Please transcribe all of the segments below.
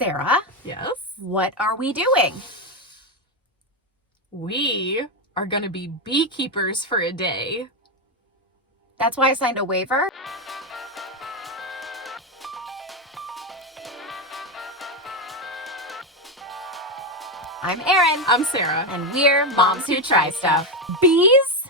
Sarah, Yes. what are we doing? We are going to be beekeepers for a day. That's why I signed a waiver. I'm Erin. I'm Sarah. And we're Moms Who Try Stuff. Bees?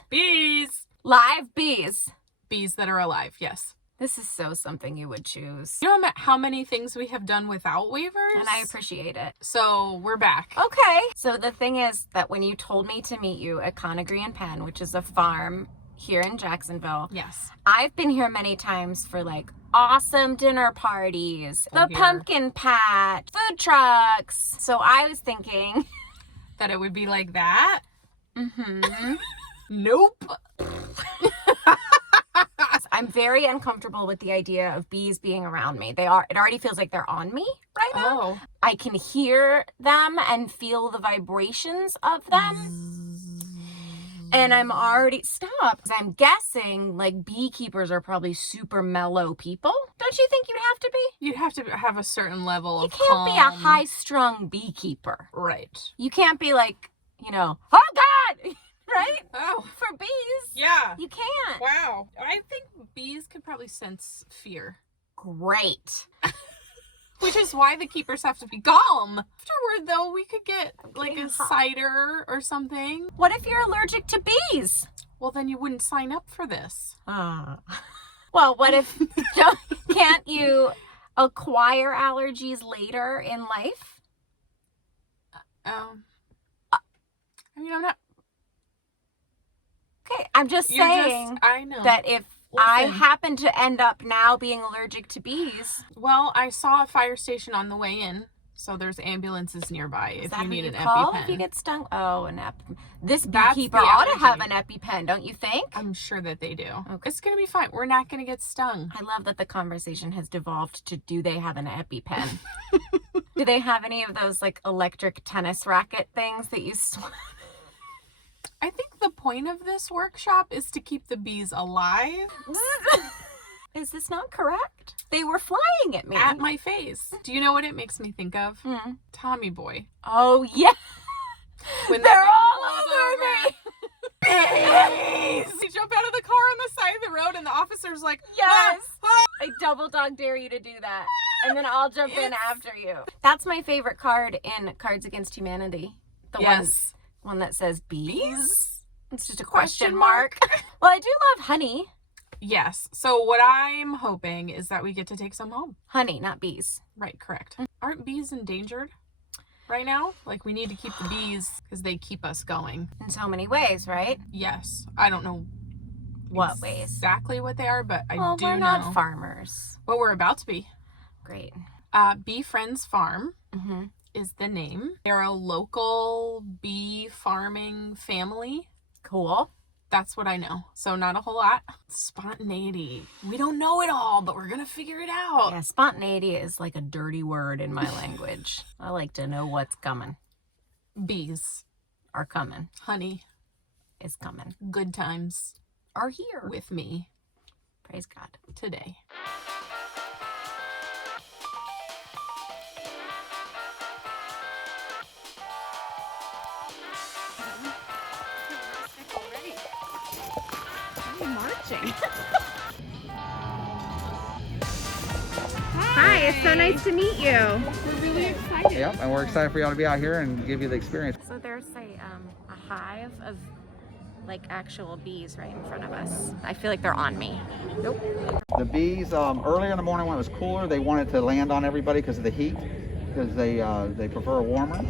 Bees. Live bees. Bees that are alive, yes. This is so something you would choose. You know how many things we have done without waivers? And I appreciate it. So we're back. Okay. So the thing is that when you told me to meet you at Conagry and Penn, which is a farm here in Jacksonville. Yes. I've been here many times for like awesome dinner parties, the pumpkin patch, food trucks. So I was thinking that it would be like that. Mm-hmm. Nope. I'm very uncomfortable with the idea of bees being around me. It already feels like they're on me right now. Oh. I can hear them and feel the vibrations of them. And I'm already, I'm guessing like beekeepers are probably super mellow people. Don't you think you'd have to be? You'd have to have a certain level of calm. You can't be a high-strung beekeeper. Right. You can't be like, oh God, right? Oh. For bees. Yeah. You can't. Wow. I think bees could probably sense fear. Great. Which is why the keepers have to be calm. Afterward, though, we could get like a cider or something. What if you're allergic to bees? Well, then you wouldn't sign up for this. Well, what if, can't you acquire allergies later in life? I mean, I'm not. Okay, I'm just saying I know. that if I happen to end up now being allergic to bees. Well, I saw a fire station on the way in, so there's ambulances nearby if you need an EpiPen. If you get stung? Oh, an EpiPen. This beekeeper ought to have an EpiPen, don't you think? I'm sure that they do. Okay. It's going to be fine. We're not going to get stung. I love that the conversation has devolved to, do they have an EpiPen? Do they have any of those like electric tennis racket things that you I think the point of this workshop is to keep the bees alive. Is this not correct? They were flying at me. At my face. Do you know what it makes me think of? Tommy Boy. Oh, yeah. When they're all over me. Bees! You jump out of the car on the side of the road and the officer's like, yes. I double dog dare you to do that. And then I'll jump in after you. That's my favorite card in Cards Against Humanity. The one that says bees. It's just a question mark. Well, I do love honey. Yes. So what I'm hoping is that we get to take some home. Honey, not bees. Right, correct. Aren't bees endangered right now? Like, we need to keep the bees because they keep us going. In so many ways, right? Yes. I don't know what ways exactly what they are, but I do know. We're not farmers. Well, we're about to be. Great. Bee Friends Farm is the name. They're a local bee farming family. Cool. That's what I know. So not a whole lot. Spontaneity. We don't know it all, but we're going to figure it out. Yeah, spontaneity is like a dirty word in my language. I like to know what's coming. Bees are coming. Honey is coming. Good times are here. With me. Praise God. Today. Marching. Hi, it's so nice to meet you. We're really excited. Yep, and we're excited for y'all to be out here and give you the experience. So there's a hive of like actual bees right in front of us. I feel like they're on me. Nope. The bees, earlier in the morning when it was cooler, they wanted to land on everybody because of the heat, because they prefer warmer.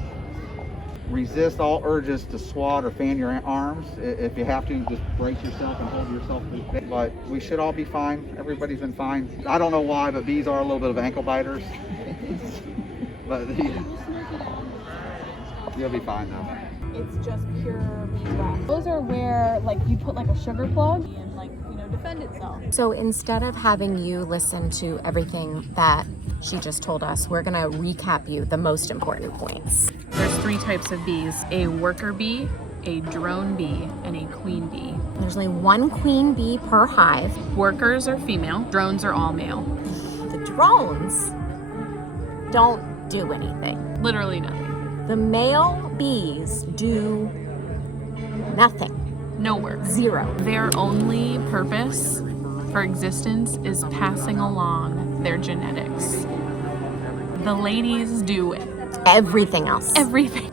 Resist all urges to swat or fan your arms. If you have to, just brace yourself and hold yourself. But we should all be fine. Everybody's been fine. I don't know why, but bees are a little bit of ankle biters. But you'll be fine though. It's just pure beeswax. Those are where like you put like a sugar plug and like, defend itself. So instead of having you listen to everything that she just told us, we're gonna recap you the most important points. There's 3 types of bees: a worker bee, a drone bee, and a queen bee. There's only 1 queen bee per hive. Workers are female, drones are all male. The drones don't do anything. Literally nothing. The male bees do nothing. No work. Zero. Their only purpose for existence is passing along their genetics. The ladies do Everything else. everything.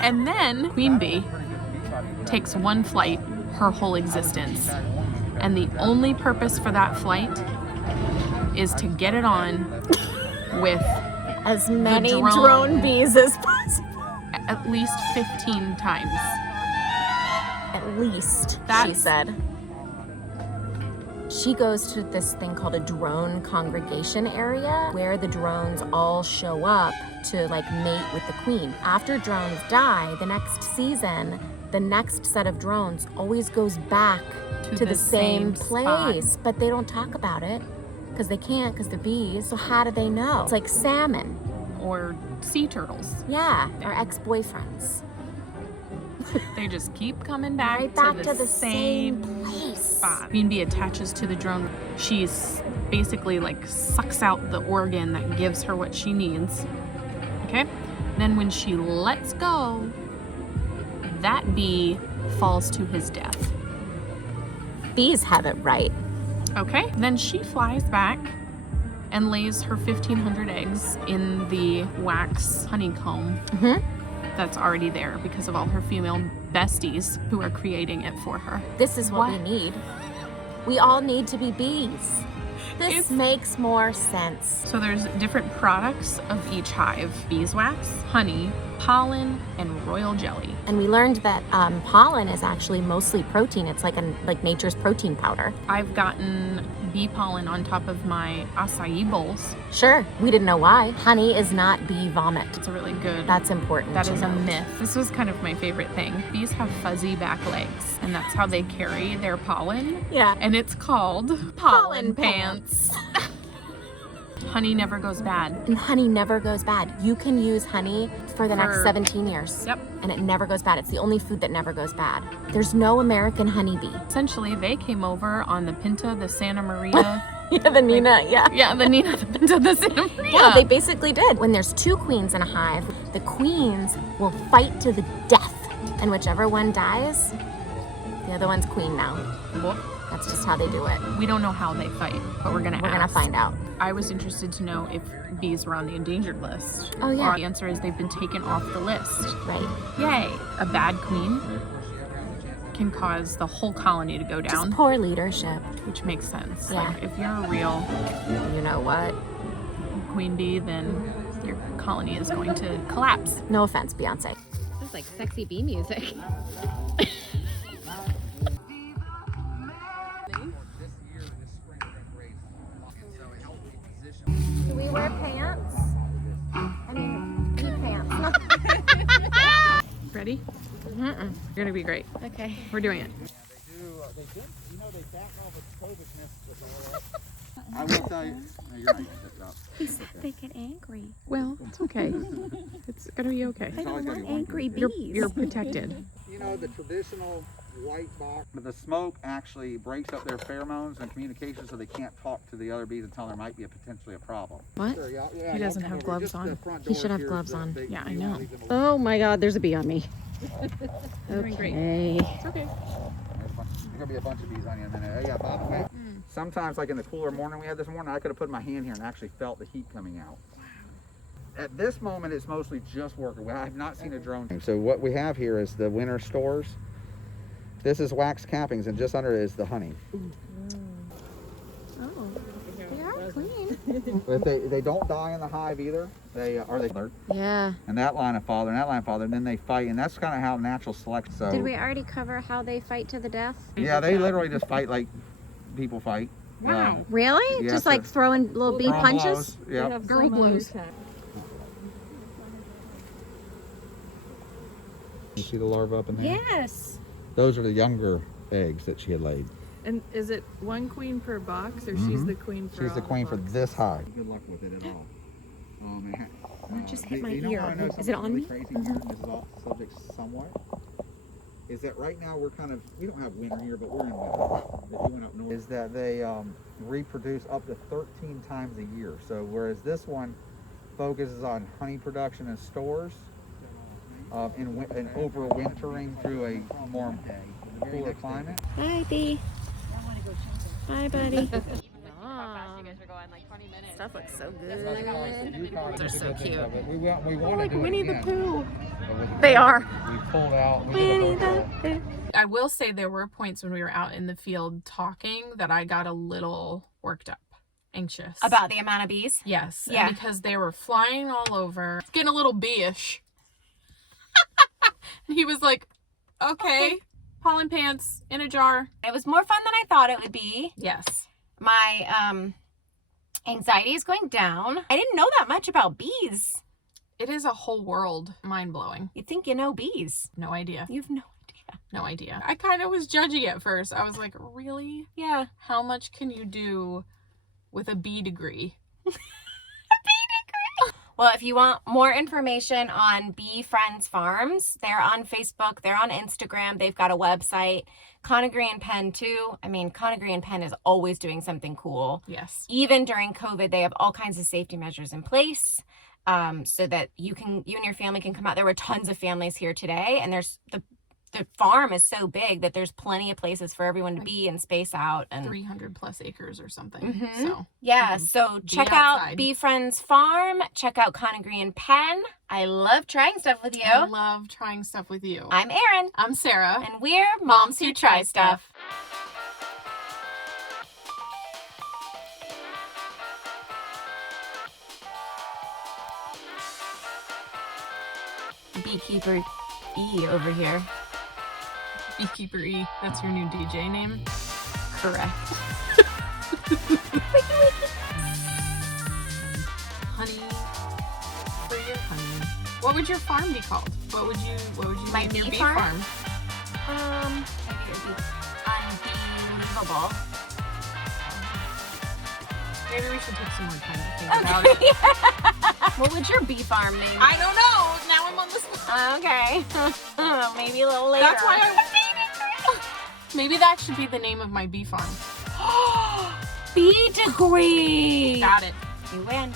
And then Queen Bee takes one flight her whole existence. And the only purpose for that flight is to get it on with As many drone. drone bees as possible. at least 15 times. At least, she That's- said. She goes to this thing called a drone congregation area where the drones all show up to like mate with the queen. After drones die, the next season, the next set of drones always goes back to the same spot. place. But they don't talk about it because they can't because they're bees. So how do they know? It's like salmon. Or sea turtles. Yeah, our ex-boyfriends. They just keep coming back, Right back to the same place. spot. Queen Bee attaches to the drone. She's basically like sucks out the organ that gives her what she needs. Okay? Then when she lets go, that bee falls to his death. Bees have it right. Okay? Then she flies back and lays her 1,500 eggs in the wax honeycomb that's already there because of all her female besties who are creating it for her. This is what we What? need. We all need to be bees. This It's- makes more sense. So there's different products of each hive: beeswax, honey, pollen, and royal jelly. And we learned that pollen is actually mostly protein. It's like nature's protein powder. I've gotten bee pollen on top of my acai bowls. Sure, we didn't know why. Honey is not bee vomit. It's a really good. That's important. That to is a note. myth. This was kind of my favorite thing. Bees have fuzzy back legs, and that's how they carry their pollen. Yeah. And it's called pollen pants. Honey never goes bad. And honey never goes bad. You can use honey for the next For- 17 years. Yep. And it never goes bad. It's the only food that never goes bad. There's no American honeybee. Essentially, they came over on the Pinta, the Santa Maria. Yeah, the Nina, yeah. Yeah, the Nina, the Pinta, the Santa Maria. Yeah, they basically did. When there's two queens in a hive, the queens will fight to the death. And whichever one dies, the other one's queen now. Well, That's just how they do it. we don't know how they fight, but we're gonna We're gonna ask. find out. I was interested to know if bees were on the endangered list. Oh, yeah. The answer is they've been taken off the list. Right. Yay! A bad queen can cause the whole colony to go Just down, poor leadership. which makes sense. Yeah. Like, if you're a real You know what? queen bee, then your colony is going to collapse. No offense, Beyonce. It's like sexy bee music. Do we wear pants? I mean, bee pants. Ready? You're gonna be great. Okay. We're doing it. I will tell you. No, you're not gonna pick it up. They get angry. Well, it's okay. It's gonna be okay. I don't want angry You're, bees. you're protected. You know, the traditional white box, but the smoke actually breaks up their pheromones and communication, so they can't talk to the other bees until there might be potentially a problem. What? Sure, yeah, He doesn't y'all have come over. gloves Just on. the front He door should have here, gloves on. Yeah, I you know. wanna leave them alone. Oh my god, there's a bee on me. Doing great. Okay. It's okay. There's gonna be a bunch of bees on you in a minute. Oh, yeah, by the way, sometimes, like in the cooler morning we had this morning, I could have put my hand here and actually felt the heat coming out. At this moment, it's mostly just worker. I have not seen a drone. So what we have here is the winter stores. This is wax cappings, and just under it is the honey. Oh, they are clean. If they don't die in the hive either, they Yeah. and that line of father and that line of father, and then they fight, and that's kind of how natural selection. So Did we already cover how they fight to the death? yeah, they literally just fight like people fight. Wow. Really? Yeah, Just so- like throwing little bee Throwing punches? blows, Yeah. Girl blows. You see the larva up in there? Yes. Those are the younger eggs that she had laid. And is it one queen per box, or she's the queen for She's the all queen for boxes? this hive. Good luck with it at all. just hit my you know ear. how I know Is it something on really me? Crazy here, and this is off subject somewhat. Is that right now we don't have winter here, but we're in winter. If you went up north, is that they reproduce up to 13 times a year. So whereas this one focuses on honey production in stores and overwintering through a more cooler climate. Bye, Bee. Bye, buddy. Stuff looks so good. They're so cute. We want to Winnie the Pooh. They are. We pulled out. Winnie the Pooh. I will say there were points when we were out in the field talking that I got a little worked up, anxious. About the amount of bees? Yes. Yeah. And because they were flying all over. It's getting a little bee-ish. And he was like, okay, pollen pants in a jar. It was more fun than I thought it would be. Yes. My anxiety is going down. I didn't know that much about bees. It is a whole world. Mind-blowing. You think you know bees. No idea. You have no idea. No idea. I kind of was judgy at first. I was like, really? Yeah. How much can you do with a bee degree? Well, if you want more information on Bee Friends Farms, they're on Facebook, they're on Instagram, they've got a website, Conagry and Penn too. I mean, Conagry and Penn is always doing something cool. Yes. Even during COVID, they have all kinds of safety measures in place so that you and your family can come out. There were tons of families here today, and there's the farm is so big that there's plenty of places for everyone to be and space out. And 300 plus acres or something. Mhm. So yeah, Mhm. so Be check out outside. Bee Friends Farm. Check out Conagry and Penn. I love trying stuff with you. I love trying stuff with you. I'm Erin, I'm Sarah. and we're Moms Who Try Stuff. Beekeeper E over here. Beekeeper E. That's your new DJ name. Correct. Honey for your honey. What would your farm be called? What would you My name your bee bee farm? farm? Maybe it would be unbelievable. Maybe we should take some more time to think about it. Okay. What would your bee farm name? I don't know. Now I'm on the spot. Okay. Maybe a little later. That's why maybe that should be the name of my bee farm. Bee degree. Got it. You win.